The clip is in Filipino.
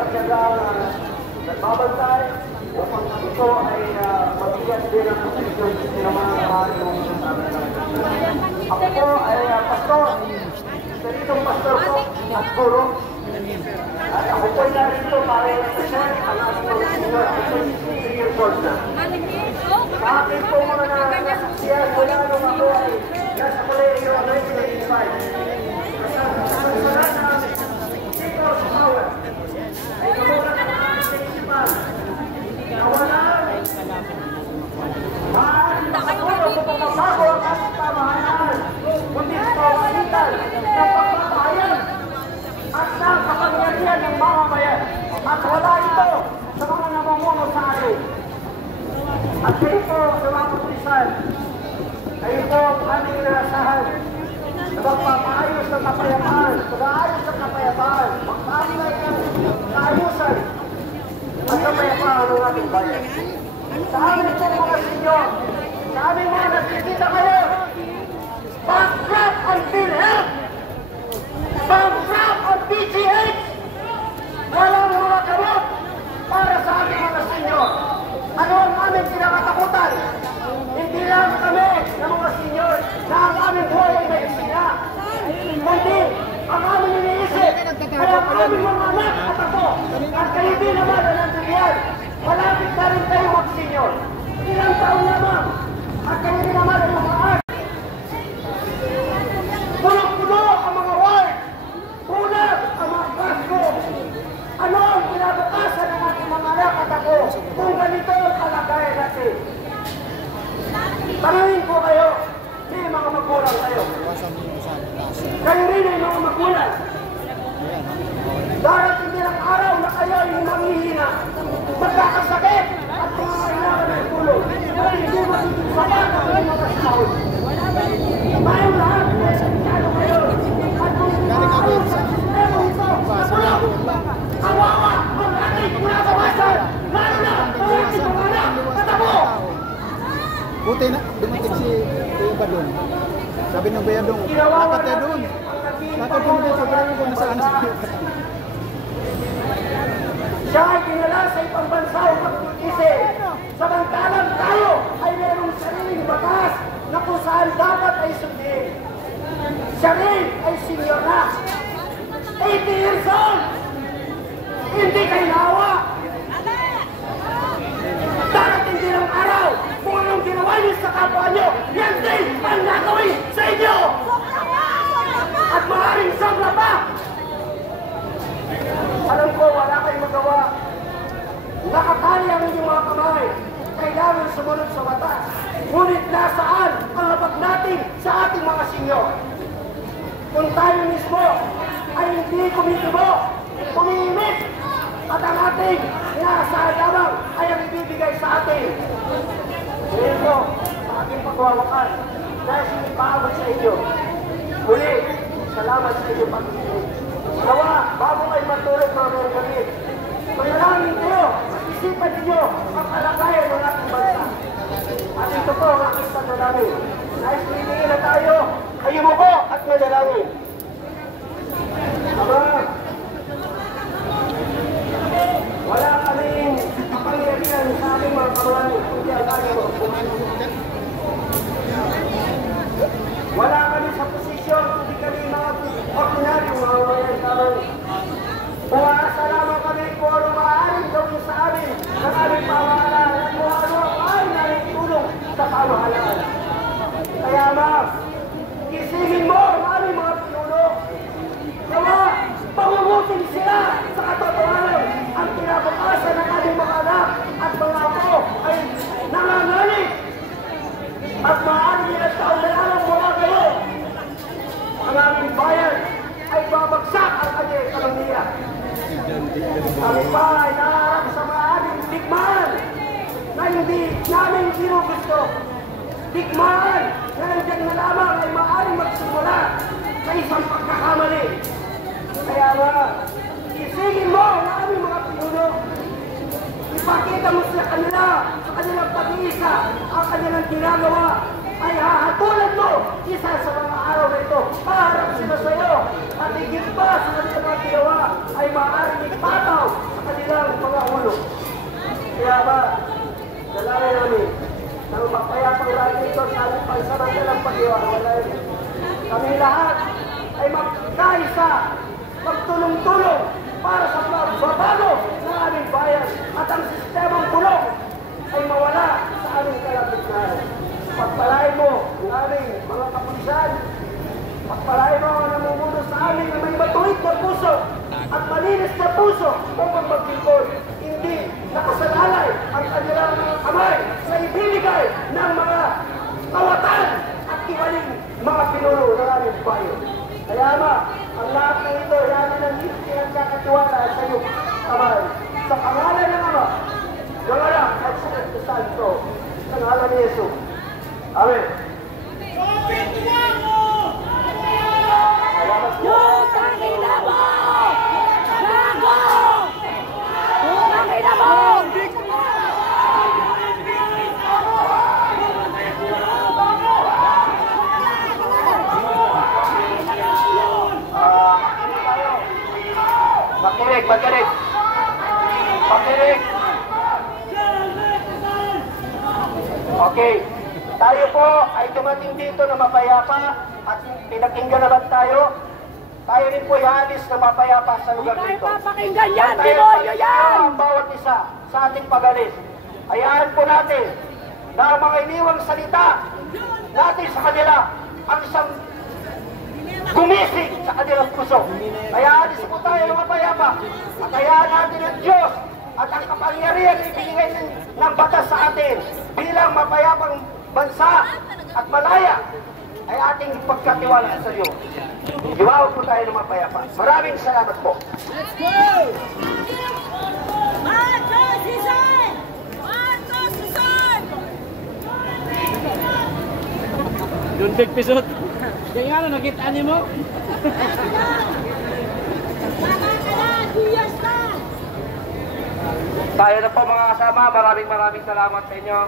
pagtyagang nagbabantay upang ito ay mabigat din ang posisyon ng mga kamahal ng ako po ay pastor, saritong pastor po at guro. At ako po ay narito para i-present ang ating senior at 3 years old na. Sa akin po mga nasaksiyan mula nung ako ay nasa kolehiyo 1985. Sa lahat ng people's power ay kamulat ng ating municipal na walang makatulong sa pagbabago ang ating pamahalaan, kundi sa pamamagitan ng pagbabayan at ng kapangyarihan ng mamamayan. At wala ito sa mga namumuno sa atin. At kayo po sa mga kapulisan, kayo po ang aming inaasahan na magpapaayos ng kapayapaan, mag-aayos ng kapayapaan, magpapalay ng kaayusan at kapayapaan ng ating bayan. Sa amin po mga senyor, sa aming mga nagkikita ngayon, bankrupt ang PhilHealth, bankrupt ang PGH, walang mga gamot para sa aming mga senyor. Ano ang aming pinakatakutan? Hindi lang kami ng mga senyor na ang aming buhay ay may isina. Kundi ang aming iniisip ay ang aming mga anak at ako. At kayo din naman na nandiyan. Malapit na rin kayo mag-senyor. Ilang taon lamang. At kayo din naman ay mga anak. Puno-puno ang mga ward. Kulang ang mga gasto. Ano ang kinabukasan ng ating mga anak at ako kung ganito ang kalagayan natin? Tanungin po kayo, may mga magulang kayo. Kayo rin ay mga magulang. Darating din ang araw na kayo ay manghihina, magkakasakit at mga kailangan ng tulong. Kaya hindi magiging sapat ang mga sahod. Tayong lahat ay sabihan kayo. At kung makakaroon sa sistema ito, napulong, kawawa ang ating kinakawasan, lalo na ang ating mga anak at ako. Buti na, dumating si Kuya Badong. Sabi ng Kuya Badong, lakad tayo doon. Lakad kami doon sa barangay kung nasaan si Kuya Badong. Siya ay dinala sa ibang bansa upang mag-isip. Samantalang tayo ay mayroong sariling batas na kung saan dapat ay sundin. Siya rin ay senior na. 80 years old. Hindi kayo naawa. Darating din ang araw kung anong ginawa niyo sa kapwa niyo, yan din ang gagawin sa inyo. At maaaring sobra pa. Alam ko, wala kayong magawa. Nakatali ang inyong mga kamay. Kailangan sumunod sa batas. Ngunit nasaan ang labag natin sa ating mga senyor? Kung tayo mismo ay hindi kumikibo, kumiimik, at ang ating inaasahan lamang ay ang ibibigay sa atin. Ngayon po, sa ating pagwawakan, dahil sinipaabot sa inyo. Muli, salamat sa inyong pag-ibig. Gawa, bago kayo matulog mga mergamit, manalangin kayo, isipan niyo ang kalagayan ng ating bansa. At ito po ang aking panalangin. Nais pinigin na tayo, kayo mo po at manalangin. Ama, wala kaming kapangyarihan sa aming mga kamay, kundi ang kanya mo. Wala kami sa posisyon, kundi kami mga ordinaryong mga mayan kami. Umaasa lamang kami kung ano maaaring gawin sa amin ng aming pamahalaan at kung ano ang ay naitulong sa pamahalaan. Kaya ma'am, isingin mo ang aming mga pinuno. Kaya, pangungutin sila sa katotohanan ang kinabukasan ng aming mga anak at mga apo ay nangangalit. At maaaring ilang taon na lamang mula ngayon, ang aming bayan ay babagsak ang kanyang ekonomiya. Kami pa ay naharap sa maaaring digmaan na hindi namin ginugusto. Digmaan na nandiyan na lamang ay maaaring magsimula sa isang pagkakamali. Kaya nga, isingin mo ang aming mga pinuno. Ipakita mo sa kanila, sa kanilang pag-iisa, ang kanilang ginagawa ay hahatulan mo isa sa mga araw na ito. Paharap sila sa iyo at higit pa sa kanilang mga ginawa ay maaaring ipataw Kaya ba, dalangin namin ng mapayapang rating ito sa aming pansamantalang pag-iwalay. Kami lahat ay magkaisa, magtulong-tulong para sa pagbabago ng aming bayan at ang sistemang bulong ay mawala sa aming kalagitnaan. Pagpalain mo ang aming mga kapulisan, pagpalain mo ang namumuno sa amin na may matuwid na puso at malinis na puso upang maglingkod. Hindi nakasalalay ang kanilang kamay sa ibibigay ng mga kawatan at iwaling mga pinuno ng aming bayan. Kaya ma, ang lahat ng ito, yan ang pinagkakatiwala sa iyong kamay. Sa pangalan ng Ama, ng Anak at sa Espiritu Santo, sa ngalan ni Jesus. Amen. Salamat po. Makinig. Okay. Tayo po ay dumating dito na mapayapa at pinakinggan naman tayo. Tayo rin po ialis na mapayapa sa lugar dito. Hindi tayo papakinggan yan! Demonyo yan! Ang bawat isa sa ating pagalis. Hayaan po natin na ang mga iniwang salita natin sa kanila ang isang gumising sa kanilang puso. Kaya alis po tayo ng mapayapa at hayaan natin ang Diyos at ang kapangyarihan na ibigay ng batas sa atin bilang mapayapang bansa at malaya ay ating pagkatiwala sa Diyos. Iwawag po tayo ng mapayapa. Maraming salamat po. Let's go! Marcos Isan! Marcos Isan! Doon big pisot. Kaya nga na, nakita niyo mo? Tayo na po mga kasama. Maraming salamat sa inyo.